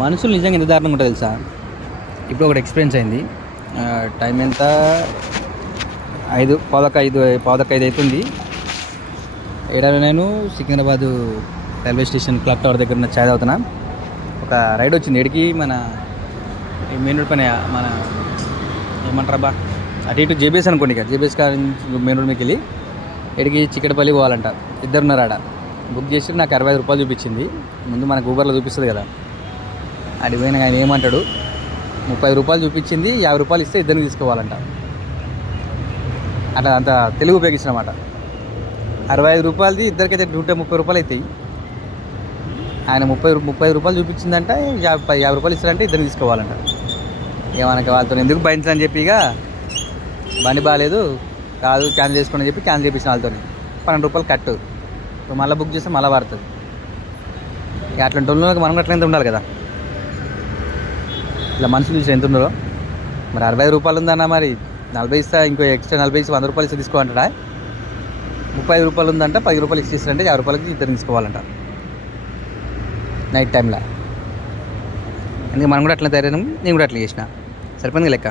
మనుషులు నిజంగా ఎంత దారుణంగా ఉంటుంది తెలుసా. ఇప్పుడు ఒకటి ఎక్స్పీరియన్స్ అయింది. టైం ఎంత, 5 పావుదక్క 5 అవుతుంది. ఏడాది నేను Secunderabad railway station clock tower దగ్గర ఉన్న ఛాయ్ తాగుతున్నా. ఒక రైడ్ వచ్చింది ఎడికి మన మెయిన్ రోడ్ పైన మన ఏమంటారా అటు ఇటు జేబీఎస్ అనుకోండి. ఇక జేబీఎస్ కాడ నుంచి మెయిన్ రోడ్ మీకు వెళ్ళి ఎడికి చిక్కడపల్లి పోవాలంట. ఇద్దరున్నారు ఆడ. బుక్ చేసి నాకు 65 రూపాయలు చూపించింది. ముందు మనకు ఊబర్లో చూపిస్తుంది కదా. అది పోయిన ఆయన ఏమంటాడు, 30 రూపాయలు చూపించింది, 50 రూపాయలు ఇస్తే ఇద్దరిని తీసుకోవాలంట. అట్లా అంత తెలుగు ఉపయోగించినమాట. 65 రూపాయలది ఇద్దరికైతే 130 రూపాయలు అవుతాయి. ఆయన 30 రూపాయలు చూపించిందంటే 50 రూపాయలు ఇస్తారంటే ఇద్దరిని తీసుకోవాలంట. ఏమనక వాళ్ళతో ఎందుకు భరించని చెప్పి ఇక బండి బాగాలేదు కాదు క్యాన్సిల్ చేసుకోండి అని చెప్పి క్యాన్సిల్ చేపించిన వాళ్ళతో 12 రూపాయలు కట్టు. ఇప్పుడు మళ్ళీ బుక్ చేస్తే మళ్ళీ పడుతుంది. ఇక అట్లాంటి వాళ్ళకి మనం అట్లా ఎంత ఉండాలి కదా. ఇలా మనుషులు చూసి ఎంత ఉన్నారో. మరి 65 రూపాయలు ఉందన్నా మరి 40 ఇస్తా, ఇంకో ఎక్స్ట్రా 40 ఇస్తే 100 రూపాయలు ఇస్తే తీసుకోవాలంటాడా. 35 రూపాయలు ఉందంట, 10 రూపాయలు ఇస్తారంటే 50 రూపాయలకి ఇద్దరు తీసుకోవాలంట నైట్ టైంలో. అందుకే మనం కూడా అట్లా తయారైనాం. నేను కూడా అట్లా చేసిన. సరిపోయింది లెక్క.